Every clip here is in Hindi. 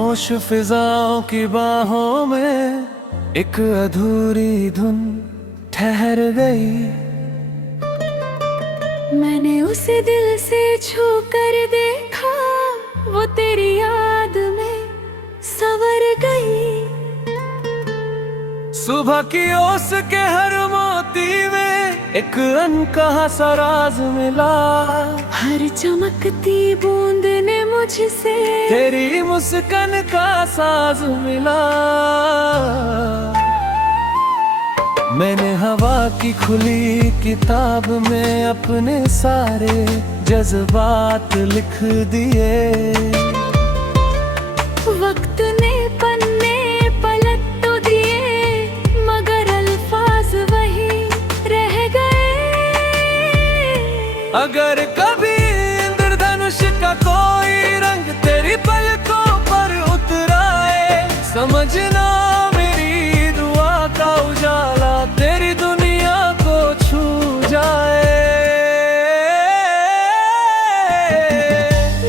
खामोश फिजाओं की बाहों में एक अधूरी धुन ठहर गई। मैंने उसे दिल से छू कर देखा, वो तेरी याद में संवर गई। सुबह की ओस के हर मोती में एक अनकहा सा राज मिला। हर चमकती बूंद ने मुझसे तेरी मुस्कान का साज मिला। मैंने हवा की खुली किताब में अपने सारे जज्बात लिख दिए। वक्त ने पन्ने पलट तो दिए, मगर अल्फाज वही रह गए। अगर कभी इंद्रधनुष का कोई रंग तेरी पलकों पर उतर आए, समझना मेरी दुआ का उजाला तेरी दुनिया को छू जाए।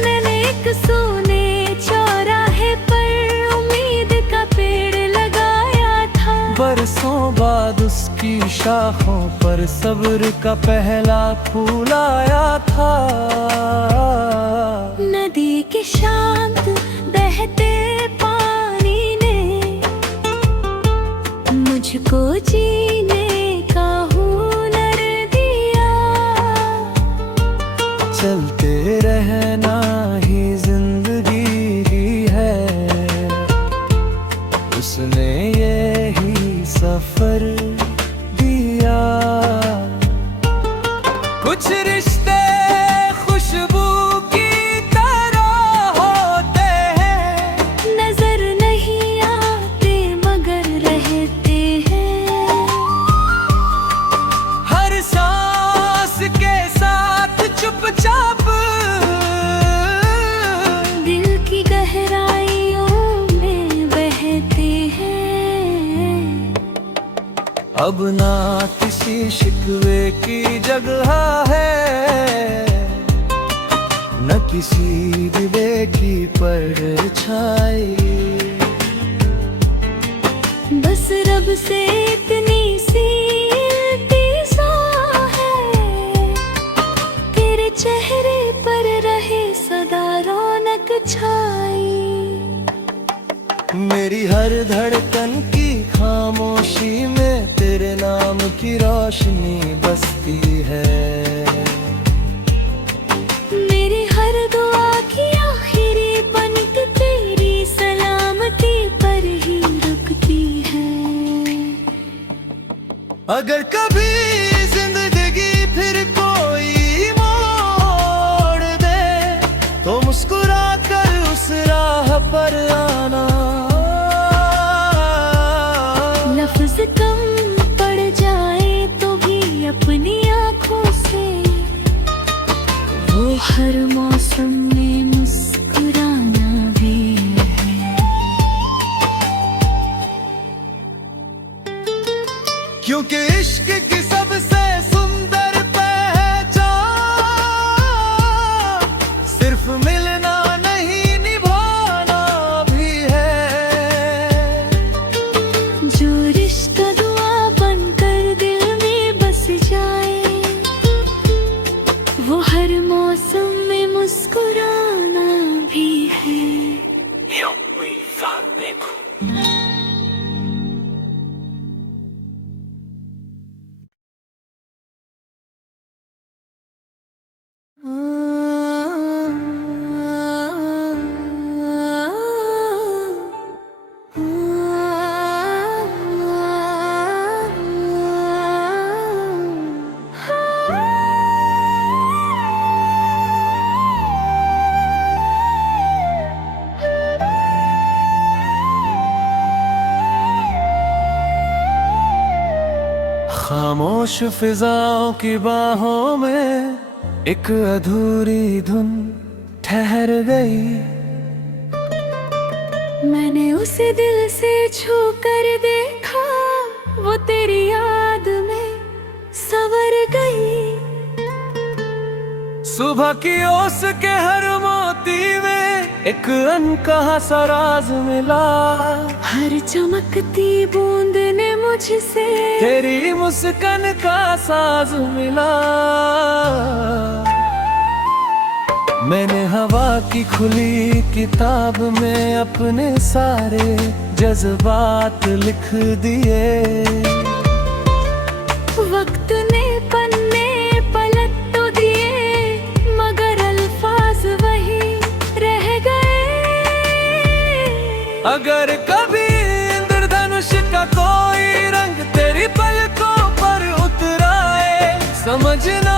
मैंने एक सोने चौराहे पर उम्मीद का पेड़ लगाया था। बरसों बाद उसकी शाखों पर सब्र का पहला फूल आया था। नदी के शांत बहते पानी ने मुझको जीने का हुनर दिया। चलते रहना ही जिंदगी ही है, उसने यही सफर दिया। कुछ रिश्ते खुशबू की तरह होते हैं, नजर नहीं आते मगर रहते हैं। हर सांस के साथ चुपचाप दिल की गहराइयों में बहते हैं। अब ना किसी शिकवे की जगह है, न किसी दिले की परछाई। बस रब से इतनी सी इल्तिजा है, तेरे चेहरे पर रहे सदा रौनक छाई। मेरी हर धड़कन की खामोशी में तेरे नाम की रोशनी बसती है। मेरी हर दुआ की आखिरी पंक्ति तेरी सलामती पर ही रुकती है। अगर कभी जिंदगी फिर कोई मोड़ दे, तो मुस्कुरा कर उस राह पर आना। लफ्ज कम पड़ जाए तो भी अपनी आंखों से वो हर मौसम में मुस्कुराना भी है। क्योंकि इश्क की सबसे सुंदर पहचान सिर्फ मिलना नहीं निभाना भी है। जो रिश्ता दुआ बनकर दिल में बस जाए, वो हर मौसम में मुस्कुराना भी है। खामोश फिजाओं की बाहों में एक अधूरी धुन ठहर गई। मैंने उसे दिल से छू कर देखा, वो तेरी याद में संवर गई। सुबह की ओस के हर मोती में एक अनकहा सा राज मिला। हर चमकती बूंद ने मुझसे तेरी मुस्कान का साज मिला। मैंने हवा की खुली किताब में अपने सारे जज्बात लिख दिए। वक्त ने पन्ने पलट तो दिए, मगर अल्फाज वही रह गए। अगर कभी इंद्रधनुष का कोई रंग तेरी पलकों पर उतराए, समझना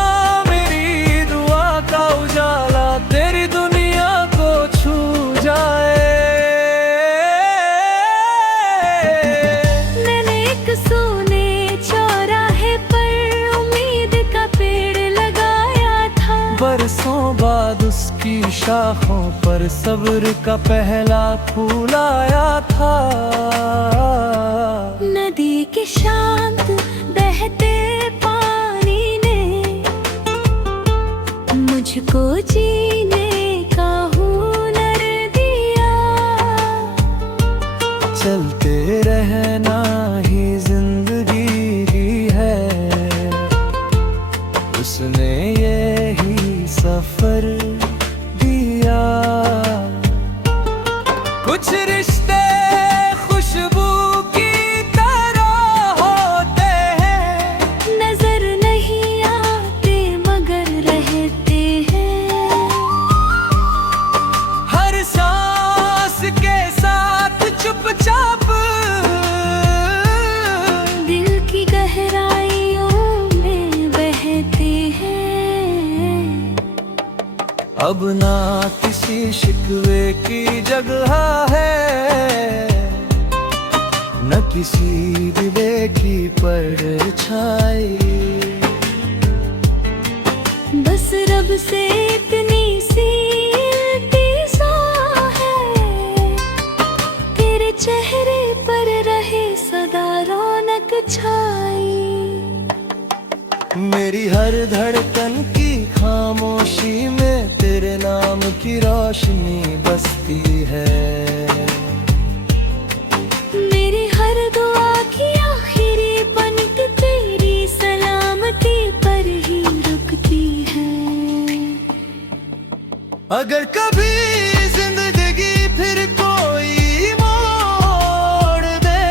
मेरी दुआ का उजाला तेरी दुनिया को छू जाए। मैंने एक सोने चौराहे पर उम्मीद का पेड़ लगाया था। बरसों बाद उसकी शाखों पर सब्र का पहला फूल आया था। नदी के शांत बहते पानी ने मुझको जीने का हुनर दिया। चलते रहना ही जिंदगी ही है, उसने यही सफर दिया। कुछ रिश्ते खुशबू की तरह होते हैं, नजर नहीं आते मगर रहते हैं। हर सांस के साथ चुपचाप दिल की गहराइयों में बहते हैं। अब ना किसी शिकवे की जगह है, न किसी दिले की परछाई। बस रब से इतनी सी इल्तिजा है, तेरे चेहरे पर रहे सदा रौनक छाई। मेरी हर धड़कन की खामोशी में तेरे नाम की रोशनी बसती है। मेरी हर दुआ की आखिरी पंक्ति तेरी सलामती पर ही रुकती है। अगर कभी जिंदगी फिर कोई मोड़ दे,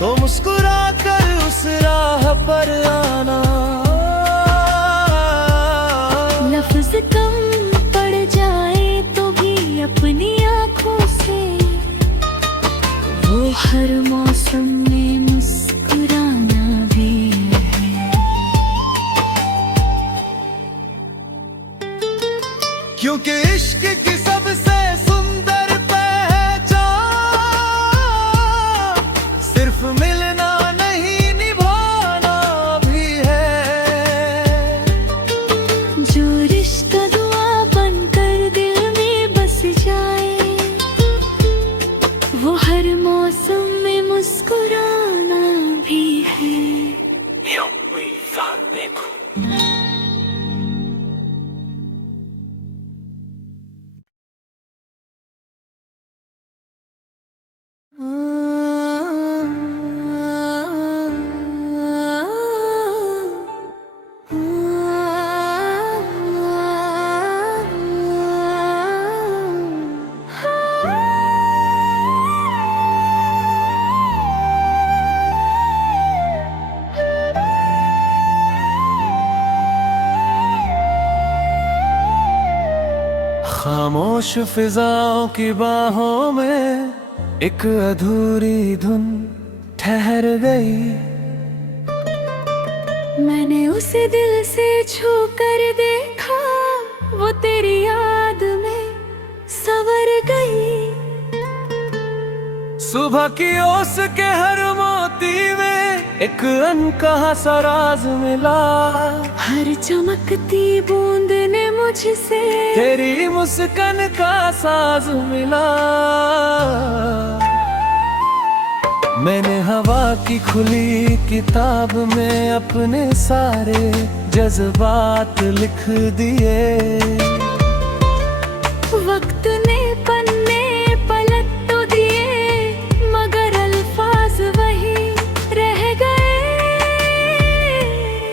तो मुस्कुरा कर उस राह पर आना। लफ्ज कम पड़ जाए तो भी अपनी आंखों से वो हर मौसम में मुस्कुराना भी है। क्योंकि इश्क की सबसे सुंदर पहचान सिर्फ मिलना नहीं निभाना भी है। जो रिश्ता दुआ बनकर दिल में बस जाए, वो हर मौसम में मुस्कुराना भी है। खामोश फिजाओं की बाहों में एक अधूरी धुन ठहर गई। मैंने उसे दिल से छू कर देखा, वो तेरी याद में सवर गई। सुबह की ओस के हर मोती में एक अनकहा सा राज मिला। हर चमकती बूंद ने मुझसे तेरी मुस्कान का साज मिला। मैंने हवा की खुली किताब में अपने सारे जज्बात लिख दिए। वक्त ने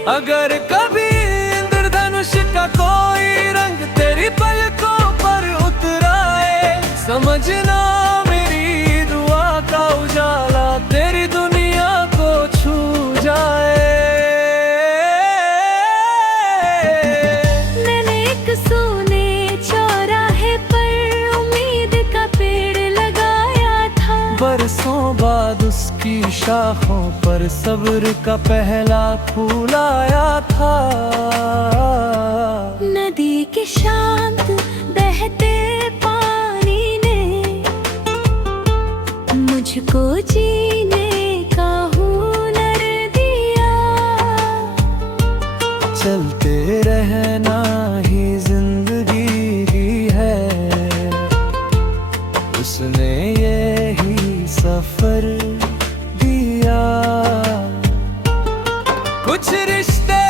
अगर कभी इंद्रधनुष का कोई रंग तेरी पलकों पर उतराए, समझना मेरी दुआ का उजाला तेरी दुनिया को छू जाए। मैंने एक सोने चौराहे पर उम्मीद का पेड़ लगाया था, बरसों बाद उसकी शाखों पर सब्र का पहला फूल आया था। नदी के शांत बहते पानी ने मुझको जीने का हुनर दिया। चलते रहना ही जिंदगी की है, उसने यही सफर दिया। कुछ रिश्ते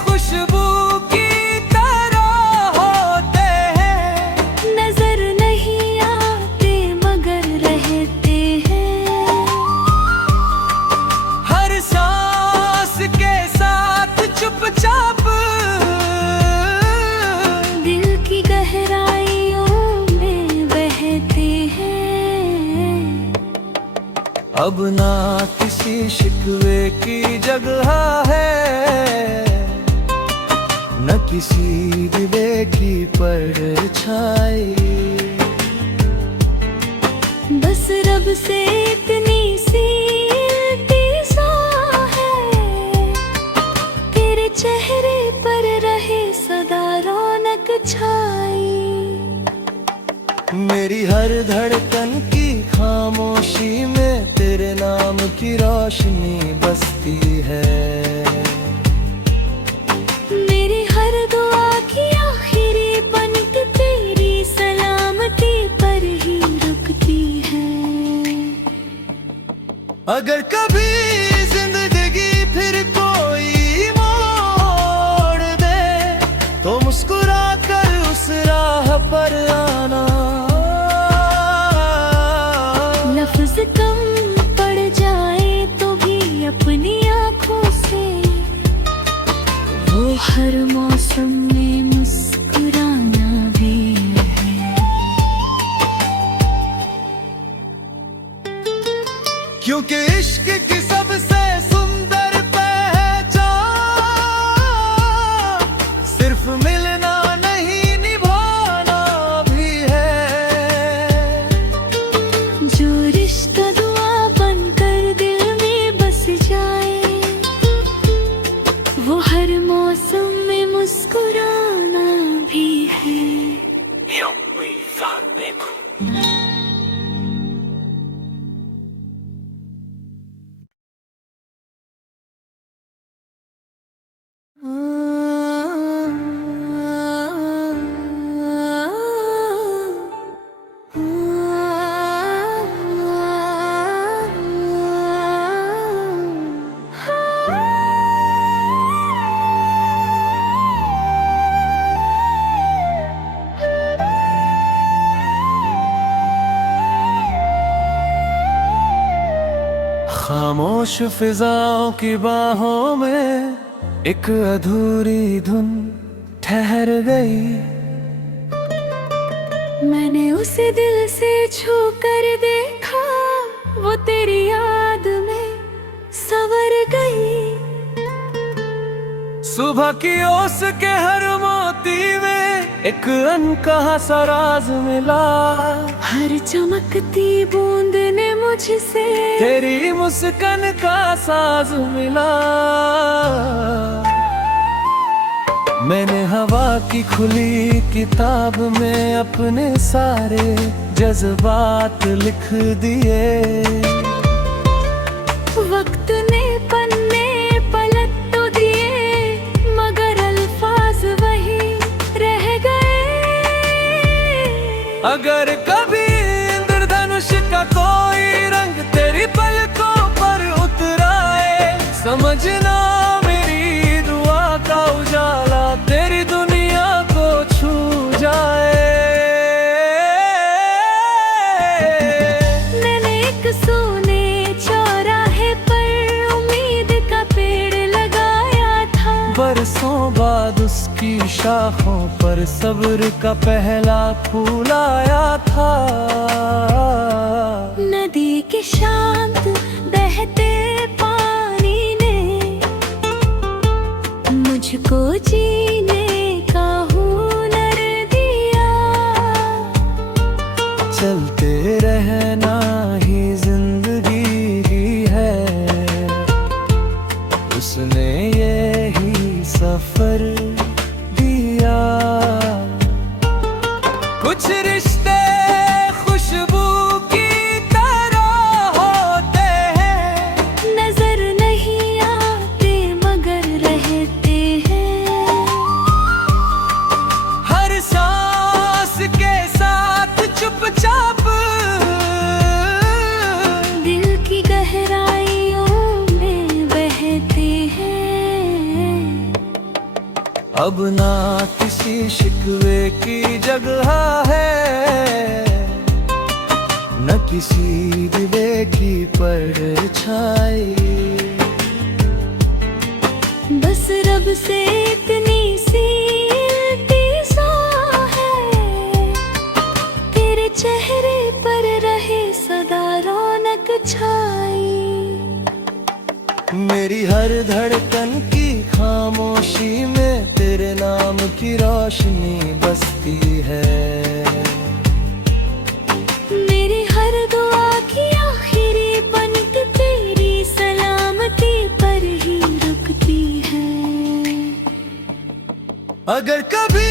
खुशबू की तरह होते हैं, नजर नहीं आते मगर रहते हैं। हर सांस के साथ चुपचाप दिल की गहराइयों में बहते हैं। अब ना किसी शिकवे की जगह है, न किसी दिले की परछाई। बस रब से इतनी सी इल्तिजा है, तेरे चेहरे पर रहे सदा रौनक छाई। मेरी हर धड़कन की खामोशी में तेरे नाम की रोशनी बसती है। मेरी हर दुआ की आखिरी पंक्ति तेरी सलामती पर ही रुकती है। अगर कभी जिंदगी फिर कोई मोड़ दे, तो मुस्कुरा कर उस राह पर आना। लफ्ज कम पड़ जाए तो भी अपनी आंखों से वो हर मौसम में मुस्कुराना भी है। क्योंकि इश्क की सबसे सुंदर पहचान सिर्फ मिलना नहीं निभाना भी है। जो रिश्ता दुआ बनकर दिल में बस जाए, वो हर मौसम में मुस्कुराना भी है। खामोश फिजाओं की बाहों में एक अधूरी धुन ठहर गई। मैंने उसे दिल से छू कर देखा, वो तेरी याद में सवर गई। सुबह की ओस के हर मोती में एक अनकहा सा राज मिला। हर चमकती बूंद ने मुझसे तेरी मुस्कान का साज मिला। मैंने हवा की खुली किताब में अपने सारे जज्बात लिख दिए। वक्त ने पन्ने पलट तो दिए, मगर अल्फाज वही रह गए। अगर कभी इंद्रधनुष का कोई रंग तेरी पलकों पर उतराए, समझना मेरी दुआ का उजाला तेरी दुनिया को छू जाए। मैंने एक सोने चौराहे पर उम्मीद का पेड़ लगाया बरसों बाद उसकी शाखों पर सब्र का पहला फूल आया था। नदी के शांत बहते पानी ने मुझको जीने का हुनर दिया। चलते रहना ही जिंदगी ही है, उसने यही सफर दिया। कुछ रिश्ते खुशबू की तरह होते हैं, नजर नहीं आते मगर रहते हैं। हर सांस के साथ चुपचाप दिल की गहराइयों में बहते हैं। अब ना किसी शिकवे की जगह है, न किसी दिले की परछाई। बस रब से इतनी सी इल्तिजा है, तेरे चेहरे पर रहे सदा रौनक छाई। मेरी हर धड़कन की खामोशी में तेरे नाम की रोशनी बसती है। मेरी हर दुआ की आखिरी पंक्ति तेरी सलामती पर ही रुकती है। अगर कभी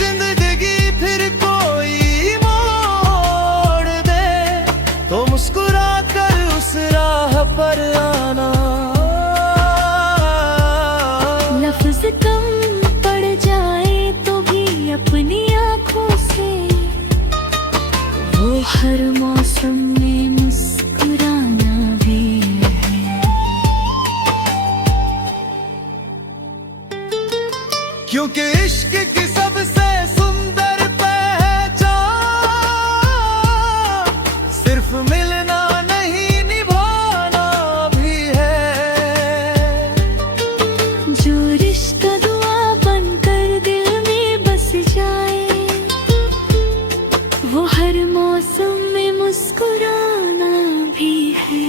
जिंदगी फिर कोई मोड़ दे, तो मुस्कुरा कर उस राह पर आना। लफ्ज कम पड़ जाए तो भी अपनी आंखों से वो हर मौसम में मुस्कुराना भी है। क्योंकि इश्क की सबसे सुंदर पहचान सिर्फ मिलना नहीं निभाना भी है। जो रिश्ता दुआ बनकर दिल में बस जाए, वो हर मौसम में मुस्कुराना भी है।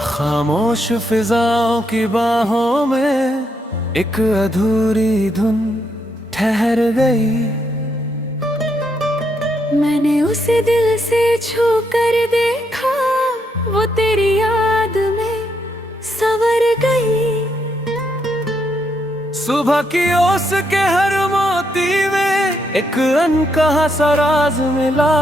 खामोश फिजाओं की बाहों में एक अधूरी धुन ठहर गई। मैंने उसे दिल से छू कर देखा, वो तेरी याद में सवर गई। सुबह की ओस के हर मोती में एक अनकहा सा राज मिला।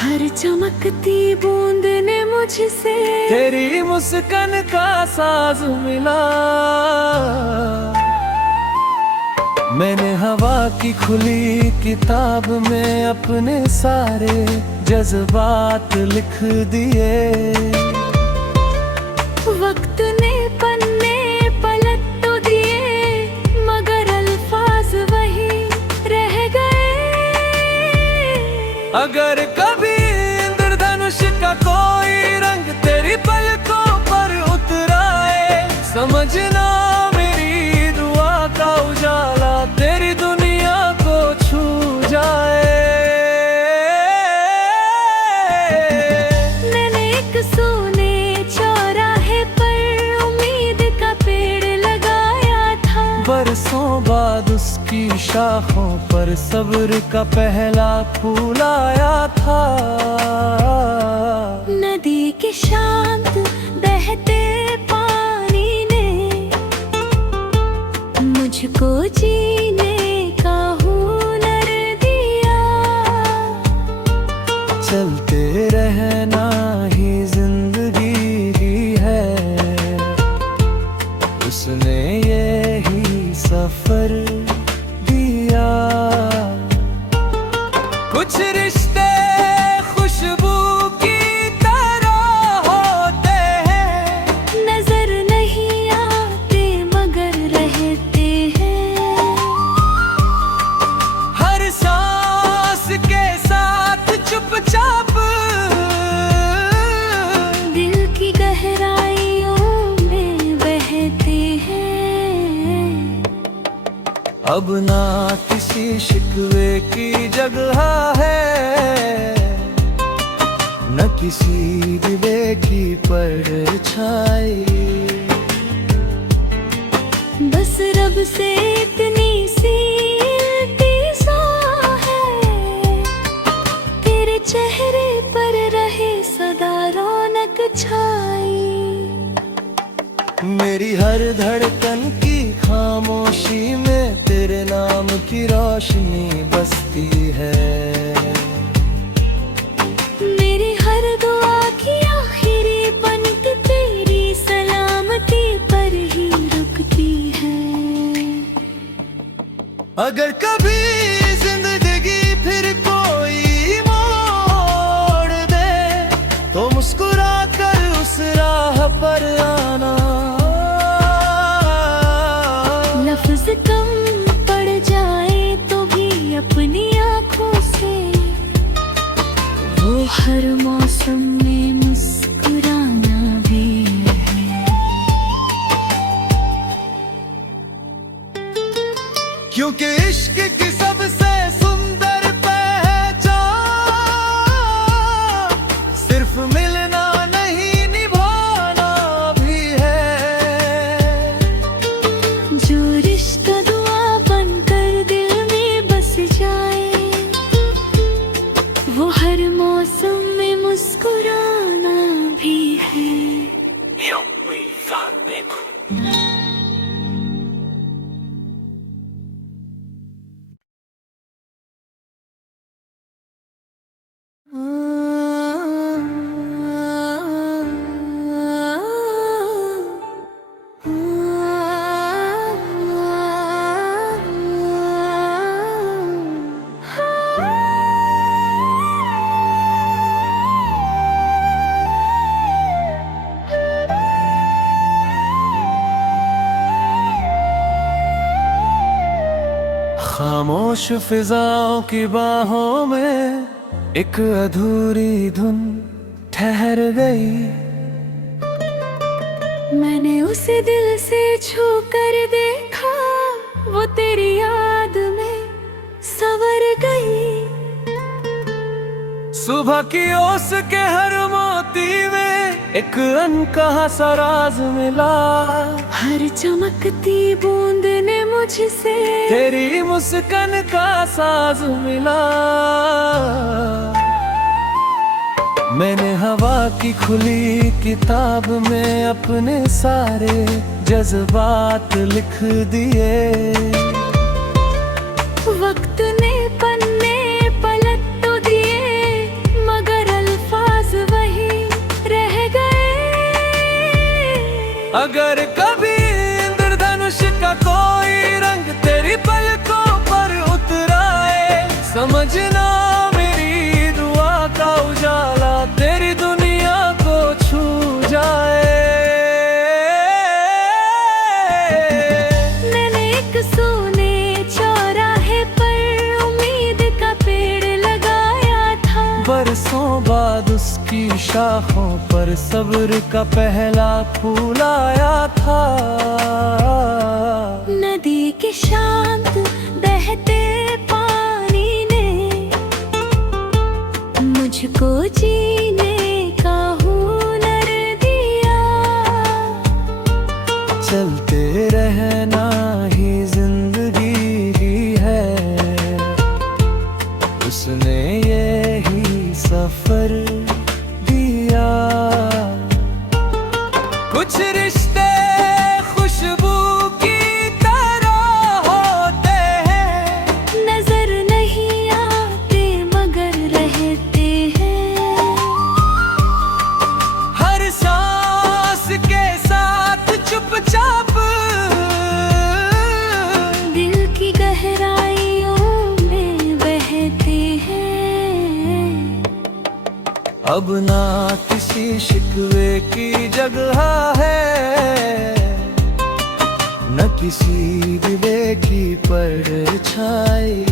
हर चमकती बूंद ने मुझसे तेरी मुस्कान का साज मिला। मैंने हवा की खुली किताब में अपने सारे जज्बात लिख दिए। वक्त ने पन्ने पलट तो दिए, मगर अल्फाज वही रह गए। अगर कभी इंद्रधनुष का कोई रंग तेरी पलकों पर उतराए, समझना मेरी दुआ का उजाला तेरी दुनिया को छू जाए। मैंने एक सोने चौराहे पर उम्मीद का पेड़ लगाया था। बरसों बाद उसकी शाखों पर सब्र का पहला फूल आया था। नदी के शांत बहते पानी ने मुझको जीने का हुनर दिया। चलते रहना ही अब ना किसी शिकवे की जगह है, न किसी दिले की परछाई। बस रब से इतनी सी इल्तिजा है, तेरे चेहरे पर रहे सदा रौनक छाई। मेरी हर धड़कन की खामोशी में तेरे नाम की रोशनी बसती है। मेरी हर दुआ की आखिरी पंक्ति तेरी सलामती पर ही रुकती है। अगर कभी जिंदगी फिर कोई मोड़ दे, तो मुस्कुरा कर उस राह पर आना। लफ्ज कम पड़ जाए तो भी अपनी आंखों से वो हर मौसम में मुस्कुराना भी है। क्योंकि इश्क की सबसे सुंदर पहचान सिर्फ मिलना नहीं निभाना भी है। जो रिश्ता दुआ बनकर दिल में बस जाए, वो हर मौसम में मुस्कुराना भी है। खामोश फिजाओं की बाहों में एक अधूरी धुन ठहर गई। मैंने उसे दिल से छू कर देखा, वो तेरी याद में सवर गई। सुबह की ओस के हर मोती में एक अनकहा सा राज मिला। हर चमकती बूंद ने मुझसे तेरी मुस्कान का साज मिला। मैंने हवा की खुली किताब में अपने सारे जज्बात लिख दिए। वक्त ने पन्ने पलट तो दिए, मगर अल्फाज वही रह गए। अगर कभी इंद्रधनुष का कोई रंग तेरी पलकों पर उतराए, समझना मेरी दुआ का उजाला तेरी दुनिया को छू जाए। मैंने एक सोने चौराहे पर उम्मीद का पेड़ लगाया था। बरसों बाद उसकी शाखों पर सब्र का पहला फूल आया था। नदी के शांत बहते पानी ने मुझको जीने का हुनर दिया। चलते रहना ही जिंदगी ही है, उसने यही सफर दिया। कुछ रिश्ते खुशबू की तरह होते हैं, नजर नहीं आते मगर रहते हैं। हर सांस के साथ चुपचाप दिल की गहराइयों में बहते हैं। अब ना किसी शिकवे की जगह है, न किसी दिले की परछाई।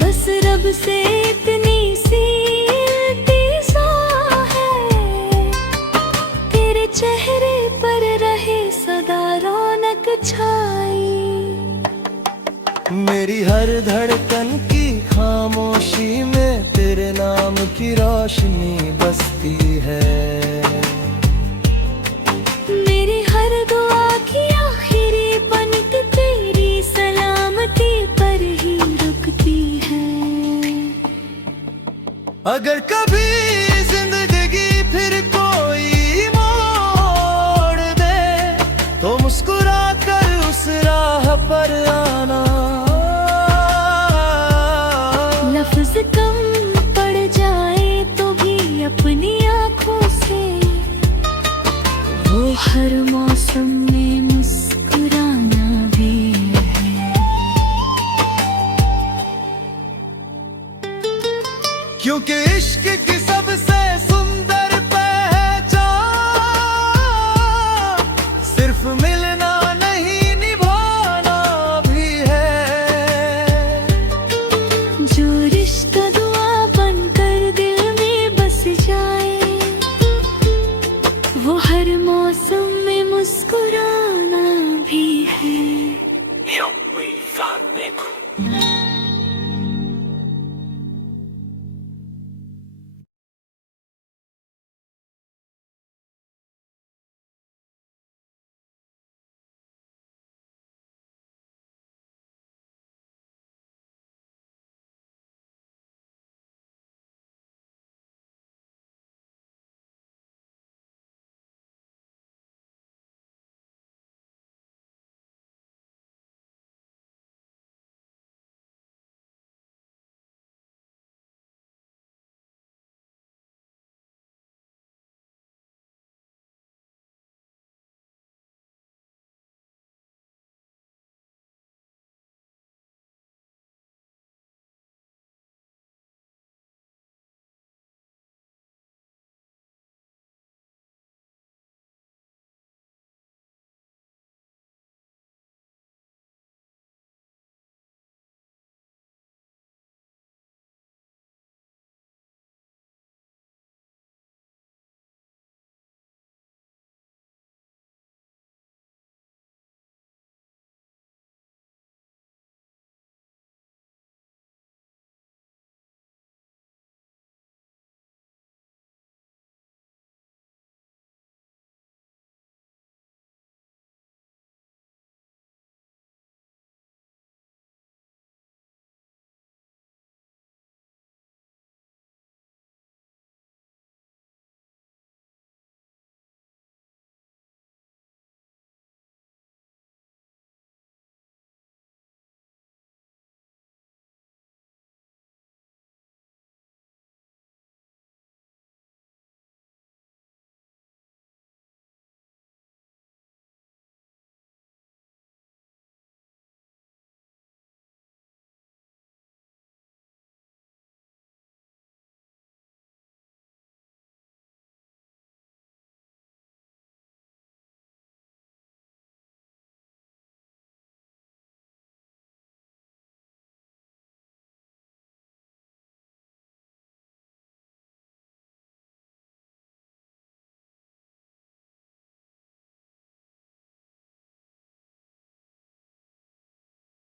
बस रब से इतनी सी इल्तिजा है, तेरे चेहरे पर रहे सदा रौनक छाई। मेरी हर धड़कन की खामोशी में तेरे नाम की रोशनी बसती है। मेरी हर दुआ की आखिरी पंक्ति तेरी सलामती पर ही रुकती है। अगर कभी जिंदगी फिर कोई मोड़ दे तो मुस्कुरा कर उस राह पर आना। लफ्ज कम पड़ जाए तो भी अपनी आंखों से वो हर मौसम में मुस्कुराना भी है। क्योंकि इश्क